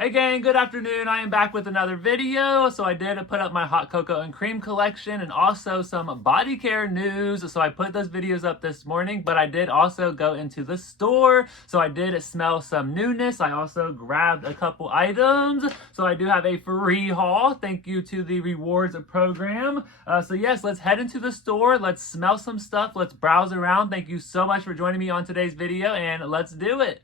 Hey gang, good afternoon. I am back with another video. So I did put up my hot cocoa and cream collection and also some body care news. So I put those videos up this morning, but I did also go into the store. So I did smell some newness. I also grabbed a couple items. So I do have a free haul. Thank you to the rewards program. So yes, let's head into the store. Let's smell some stuff. Let's browse around. Thank you so much for joining me on today's video and let's do it.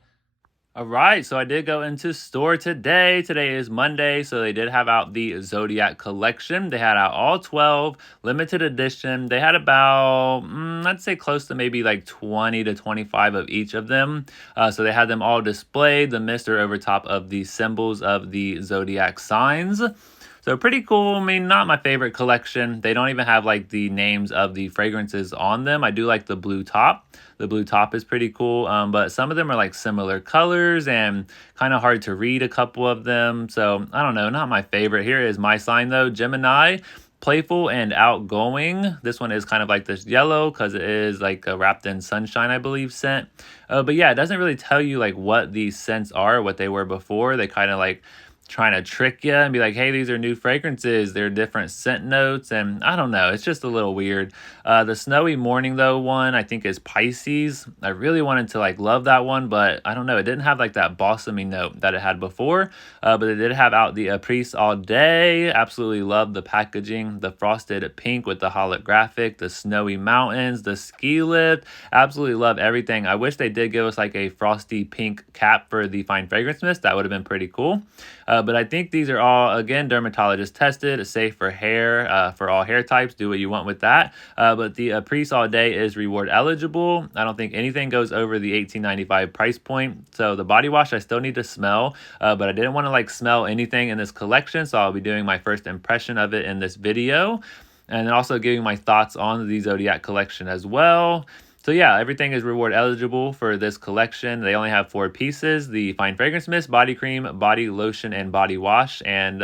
All right, so I did go into store today. Today is Monday, so they did have out the Zodiac collection. They had out all 12, limited edition. They had about, I'd say close to maybe like 20 to 25 of each of them. So they had them all displayed, the mist are over top of the symbols of the Zodiac signs. So pretty cool. I mean, not my favorite collection. They don't even have like the names of the fragrances on them. I do like the blue top. The blue top is pretty cool, but some of them are like similar colors and kind of hard to read, a couple of them. So I don't know, not my favorite. Here is my sign though, Gemini. Playful and outgoing. This one is kind of like this yellow because it is like a wrapped in sunshine, I believe, scent. But yeah, it doesn't really tell you like what these scents are, what they were before. They kind of like trying to trick you and be like, hey, these are new fragrances, they're different scent notes, and I don't know, it's just a little weird. The snowy morning though one I think is Pisces. I really wanted to like love that one, but I don't know, it didn't have like that balsamy note that it had before. But it did have out the Après All Day. Absolutely love the packaging, the frosted pink with the holographic, the snowy mountains, the ski lift. Absolutely love everything. I wish they did give us like a frosty pink cap for the fine fragrance mist. That would have been pretty cool. But I think these are all, again, dermatologist tested, safe for hair, for all hair types. Do what you want with that. But the Après All Day is reward eligible. I don't think anything goes over the $18.95 price point. So the body wash I still need to smell, but I didn't want to like smell anything in this collection. So I'll be doing my first impression of it in this video. And then also giving my thoughts on the Zodiac collection as well. So yeah, everything is reward eligible for this collection. They only have 4 pieces: the fine fragrance mist, body cream, body lotion, and body wash. And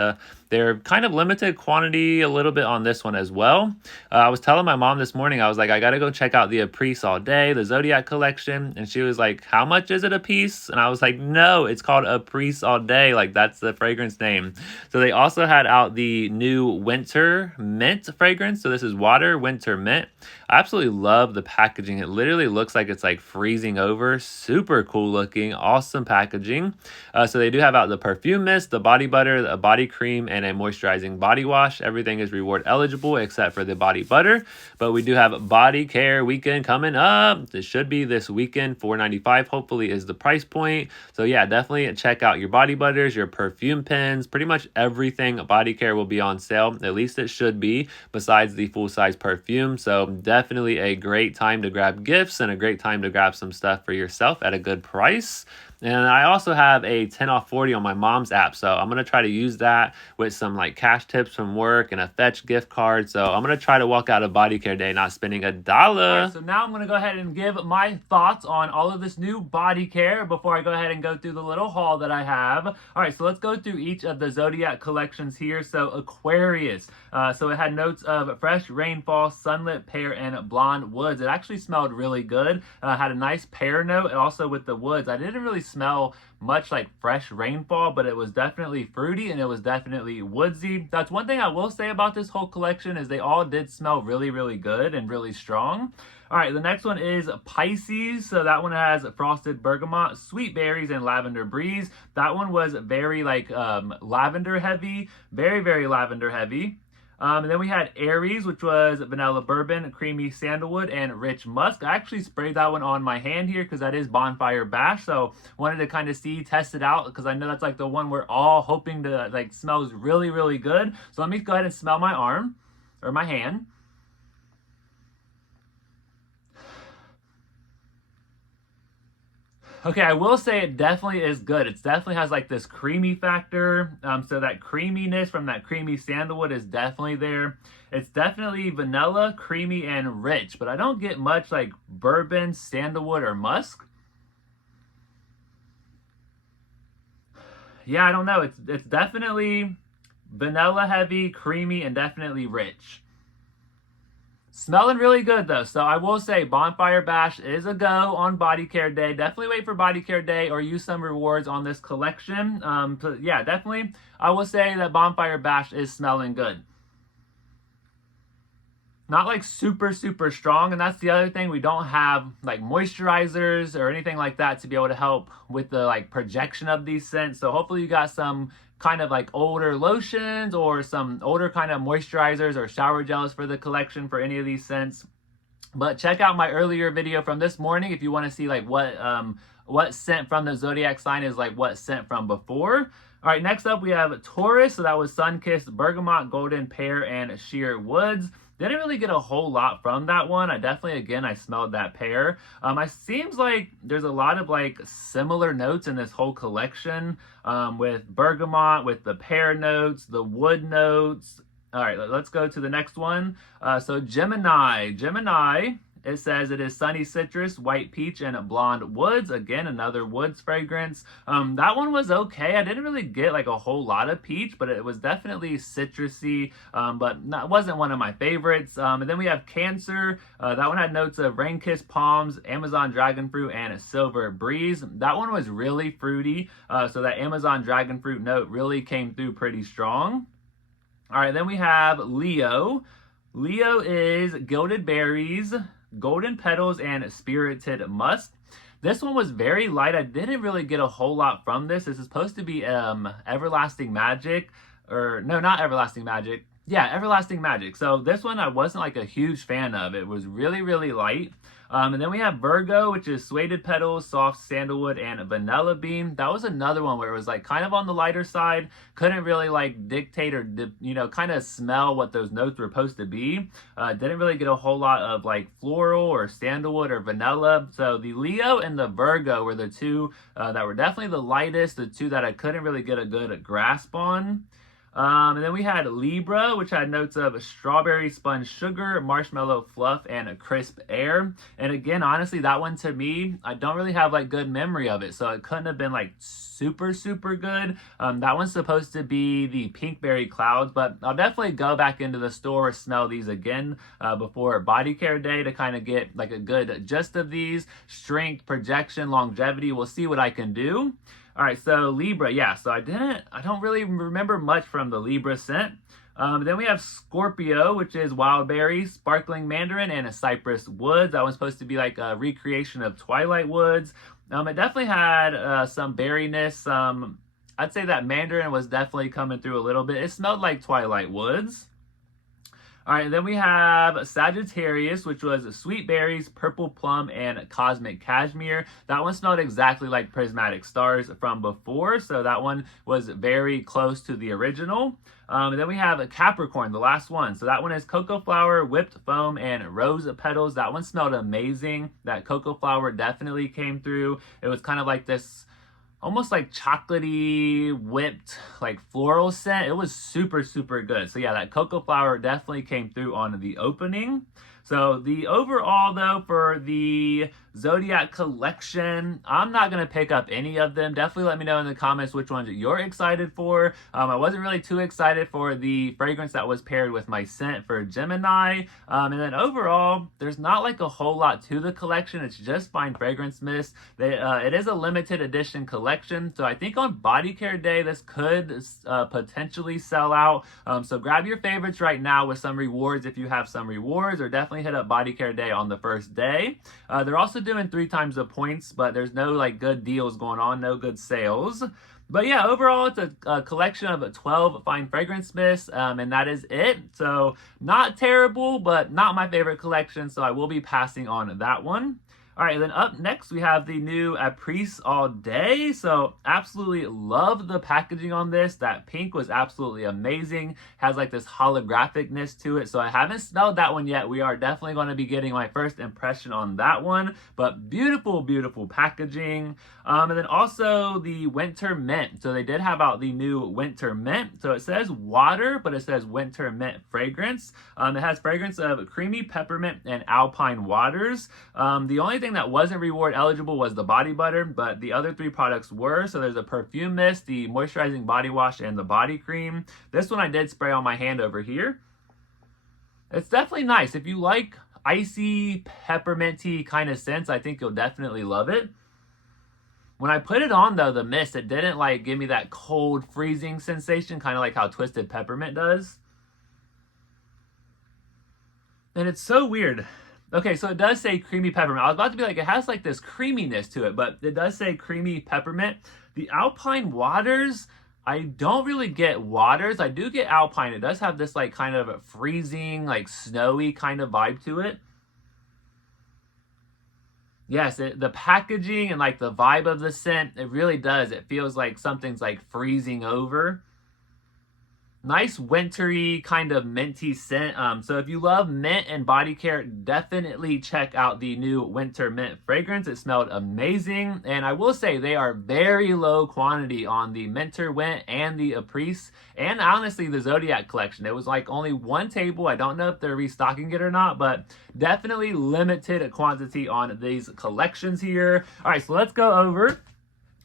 they're kind of limited quantity a little bit on this one as well. I was telling my mom this morning, I was like, I gotta go check out the Après All Day, the Zodiac collection. And she was like, how much is it a piece? And I was like, no, it's called Après All Day. Like, that's the fragrance name. So they also had out the new winter mint fragrance. So this is water winter mint. I absolutely love the packaging. It literally looks like it's like freezing over. Super cool looking, awesome packaging. So they do have out the perfume mist, the body butter, the body cream, and a moisturizing body wash. Everything is reward eligible except for the body butter. But we do have body care weekend coming up. This should be this weekend. $4.95 hopefully is the price point. So yeah, definitely check out your body butters, your perfume pens. Pretty much everything body care will be on sale. At least it should be, besides the full-size perfume. So definitely a great time to grab gifts and a great time to grab some stuff for yourself at a good price. And I also have a 10 off 40 on my mom's app. So I'm going to try to use that with some like cash tips from work and a Fetch gift card. So I'm going to try to walk out of body care day not spending $1. All right, so now I'm going to go ahead and give my thoughts on all of this new body care before I go ahead and go through the little haul that I have. All right, so let's go through each of the Zodiac collections here. So Aquarius. So it had notes of fresh rainfall, sunlit pear, and blonde woods. It actually smelled really good. Had a nice pear note, and also with the woods. I didn't really smell much like fresh rainfall, but it was definitely fruity and it was definitely woodsy. That's one thing I will say about this whole collection is they all did smell really, really good and really strong. All right, the next one is Pisces. So that one has frosted bergamot, sweet berries, and lavender breeze. That one was very like lavender heavy, very, very lavender heavy. And then we had Aries, which was vanilla bourbon, creamy sandalwood, and rich musk. I actually sprayed that one on my hand here because that is Bonfire Bash. So wanted to kind of test it out because I know that's like the one we're all hoping to like smells really, really good. So let me go ahead and smell my arm or my hand. Okay, I will say it definitely is good. It definitely has like this creamy factor. So that creaminess from that creamy sandalwood is definitely there. It's definitely vanilla, creamy, and rich, but I don't get much like bourbon, sandalwood, or musk. Yeah, I don't know. It's definitely vanilla heavy, creamy, and definitely rich. Smelling really good though. So I will say Bonfire Bash is a go on body care day. Definitely wait for body care day or use some rewards on this collection. So yeah, definitely I will say that Bonfire Bash is smelling good. Not like super strong, and that's the other thing, we don't have like moisturizers or anything like that to be able to help with the like projection of these scents. So hopefully you got some kind of like older lotions or some older kind of moisturizers or shower gels for the collection for any of these scents. But check out my earlier video from this morning if you want to see like what scent from the Zodiac sign is like what scent from before. All right, next up we have Taurus. So that was Sunkissed, Bergamot, Golden Pear, and Sheer Woods. Didn't really get a whole lot from that one. I definitely, again, I smelled that pear. It seems like there's a lot of like similar notes in this whole collection with bergamot, with the pear notes, the wood notes. All right, let's go to the next one. So Gemini, it says it is Sunny Citrus, White Peach, and Blonde Woods. Again, another woods fragrance. That one was okay. I didn't really get like a whole lot of peach, but it was definitely citrusy, but wasn't one of my favorites. And then we have Cancer. That one had notes of Rain-Kissed Palms, Amazon Dragon Fruit, and Silver Breeze. That one was really fruity, so that Amazon Dragon Fruit note really came through pretty strong. All right, then we have Leo. Leo is Gilded Berries, Golden Petals, and Spirited Musk. This one was very light. I didn't really get a whole lot from this. This is supposed to be Everlasting Magic, or no, not Everlasting Magic. Yeah, Everlasting Magic. So this one I wasn't like a huge fan of. It was really light. And then we have Virgo, which is Suede Petals, Soft Sandalwood, and Vanilla Bean. That was another one where it was like kind of on the lighter side. Couldn't really like dictate or, kind of smell what those notes were supposed to be. Didn't really get a whole lot of like floral or sandalwood or vanilla. So the Leo and the Virgo were the two that were definitely the lightest, the two that I couldn't really get a good grasp on. And then we had Libra, which had notes of strawberry sponge sugar, marshmallow fluff, and a crisp air. And again, honestly, that one to me, I don't really have like good memory of it, so it couldn't have been like super good. That one's supposed to be the Pinkberry Clouds, but I'll definitely go back into the store, smell these again before body care day to kind of get like a good gist of these. Strength, projection, longevity, we'll see what I can do. All right, so Libra, yeah, so I don't really remember much from the Libra scent. Then we have Scorpio, which is Wild Berry, Sparkling Mandarin, and a Cypress Woods. That one's supposed to be like a recreation of Twilight Woods. It definitely had some berryness. I'd say that Mandarin was definitely coming through a little bit. It smelled like Twilight Woods. All right, and then we have Sagittarius, which was Sweet Berries, Purple Plum, and Cosmic Cashmere. That one smelled exactly like Prismatic Stars from before, so that one was very close to the original. And then we have Capricorn, the last one. So that one is Cocoa Flower, Whipped Foam, and Rose Petals. That one smelled amazing. That Cocoa Flower definitely came through. It was kind of like this almost like chocolatey whipped like floral scent. It was super good. So yeah, that Cocoa Flower definitely came through on the opening. So the overall though for the Zodiac collection, I'm not going to pick up any of them. Definitely let me know in the comments which ones you're excited for. I wasn't really too excited for the fragrance that was paired with my scent for Gemini. And then overall, there's not like a whole lot to the collection. It's just Fine Fragrance Mist. It is a limited edition collection. So I think on body care day, this could potentially sell out. So grab your favorites right now with some rewards if you have some rewards, or definitely hit up body care day on the first day. They're also doing 3 times the points, but there's no like good deals going on, no good sales. But yeah, overall, it's a collection of 12 Fine Fragrance Mists, and that is it. So not terrible, but not my favorite collection, so I will be passing on that one. All right, then up next, we have the new Après All Day. So absolutely love the packaging on this. That pink was absolutely amazing. Has like this holographicness to it. So I haven't smelled that one yet. We are definitely going to be getting my first impression on that one. But beautiful packaging. And then also the Winter Mint. So they did have out the new Winter Mint. So it says water, but it says Winter Mint fragrance. It has fragrance of creamy peppermint and alpine waters. The only thing that wasn't reward eligible was the body butter, but the other 3 products were. So there's a perfume mist, the moisturizing body wash, and the body cream. This one I did spray on my hand over here. It's definitely nice. If you like icy, pepperminty kind of scents, I think you'll definitely love it. When I put it on though, the mist, it didn't like give me that cold, freezing sensation, kind of like how Twisted Peppermint does. And it's so weird. Okay, so it does say creamy peppermint. I was about to be like, it has like this creaminess to it, but it does say creamy peppermint. The Alpine Waters, I don't really get waters. I do get Alpine. It does have this like kind of freezing, like snowy kind of vibe to it. Yes, the packaging and like the vibe of the scent, it really does. It feels like something's like freezing over. Nice wintry kind of minty scent. So if you love mint and body care, definitely check out the new winter mint fragrance. It smelled amazing, and I will say they are very low quantity on the Minter Wint and the Après, and honestly the Zodiac collection. It was like only one table. I don't know if they're restocking it or not, but definitely limited quantity on these collections here. All right, so let's go over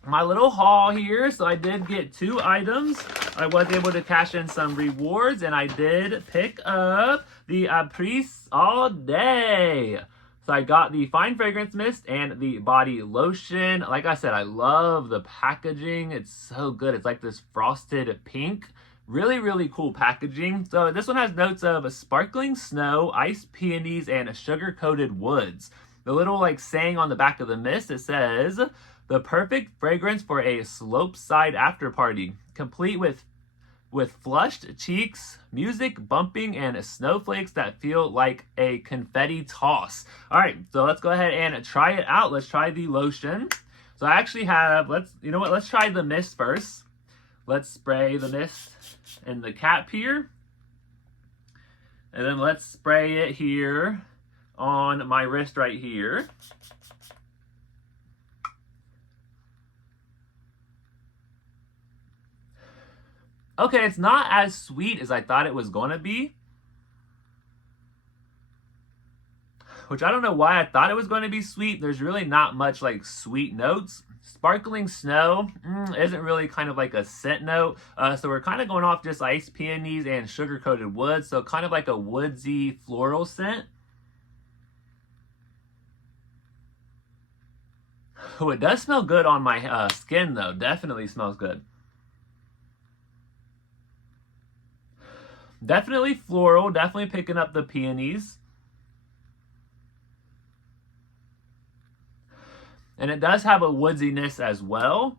my little haul here. So I did get 2 items. I was able to cash in some rewards, and I did pick up the Après All Day. So I got the Fine Fragrance Mist and the Body Lotion. Like I said, I love the packaging. It's so good. It's like this frosted pink. Really, really cool packaging. So this one has notes of sparkling snow, iced peonies, and sugar-coated woods. The little like saying on the back of the mist, it says, the perfect fragrance for a slopeside after party, complete with flushed cheeks, music bumping, and snowflakes that feel like a confetti toss. All right, so let's go ahead and try it out. Let's try the lotion. So I actually have, you know what, let's try the mist first. Let's spray the mist in the cap here. And then let's spray it here on my wrist right here. Okay, it's not as sweet as I thought it was going to be. Which I don't know why I thought it was going to be sweet. There's really not much like sweet notes. Sparkling snow isn't really kind of like a scent note. So we're kind of going off just ice peonies and sugar-coated wood. So kind of like a woodsy floral scent. Oh, it does smell good on my skin though. Definitely smells good. Definitely floral, definitely picking up the peonies. And it does have a woodsiness as well.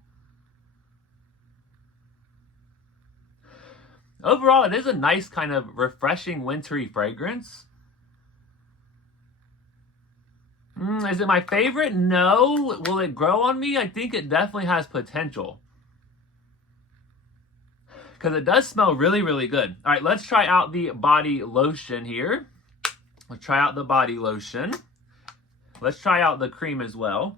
Overall, it is a nice kind of refreshing wintry fragrance. Is it my favorite? No. Will it grow on me? I think it definitely has potential. Because it does smell really, really good. All right, let's try out the body lotion here. Let's try out the body lotion. Let's try out the cream as well.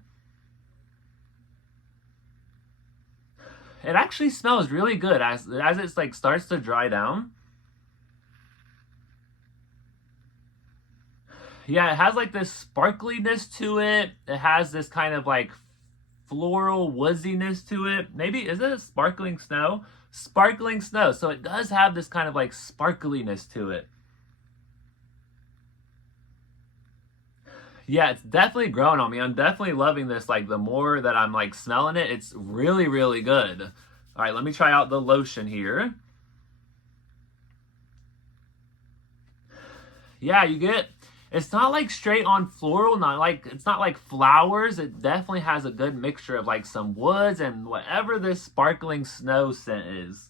It actually smells really good as it's like starts to dry down. Yeah, it has like this sparkliness to it. It has this kind of like floral woodsiness to it. Maybe, is it a sparkling snow? Sparkling snow. So it does have this kind of like sparkliness to it. Yeah, it's definitely growing on me. I'm definitely loving this. Like the more that I'm like smelling it, it's really, really good. All right, let me try out the lotion here. Yeah, you get, it's not like straight on floral, it's not like flowers. It definitely has a good mixture of like some woods and whatever this sparkling snow scent is.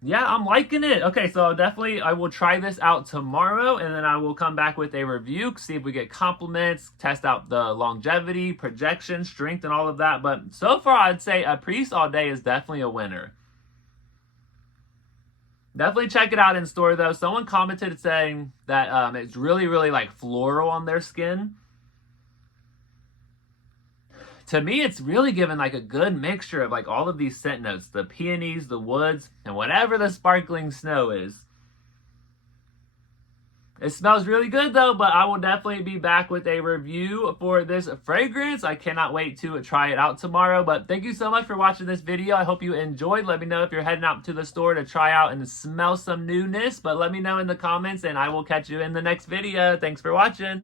Yeah, I'm liking it. Okay, so definitely I will try this out tomorrow, and then I will come back with a review, see if we get compliments, test out the longevity, projection, strength, and all of that. But so far, I'd say Après All Day is definitely a winner. Definitely check it out in store though. Someone commented saying that it's really, really like floral on their skin. To me, it's really given like a good mixture of like all of these scent notes, the peonies, the woods, and whatever the sparkling snow is. It smells really good though, but I will definitely be back with a review for this fragrance. I cannot wait to try it out tomorrow. But thank you so much for watching this video. I hope you enjoyed. Let me know if you're heading out to the store to try out and smell some newness. But let me know in the comments and I will catch you in the next video. Thanks for watching.